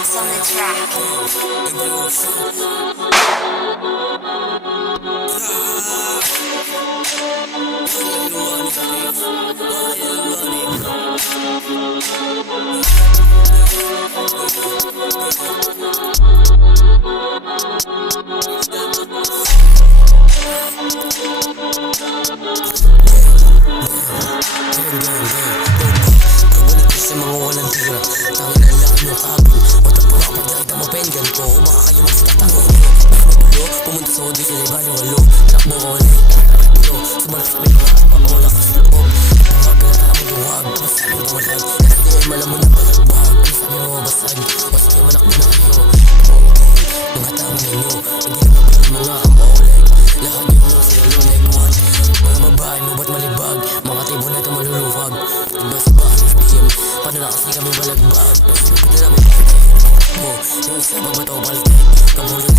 Beats on the track. Sa mga walang tira, tangin ang lahat nyo kabin. Watak pa kapag nakita mo pengan ko, o baka kayo magsitatangin nyo. Magulo, pumunta sa audio sila ibali walo. Takbo ko ulit, pulo, sumalak may mga maulak sa loob. Pag pinatama duwag, tapos sabi mo walag. SDM alam mo na balagbag, kung sabi mo basag, o sige manakbo na kayo. Mga tama ninyo, hindi na mabili mga amaulig. Lahat yung nyo sila lunig, what? Mga babae mo ba't malibag? Mga tibo na ito maluluwag. Basta ba game, paano na kasi kami balagbag? Pagod na namin mo, yung isa pag bato baliktad. Kabulo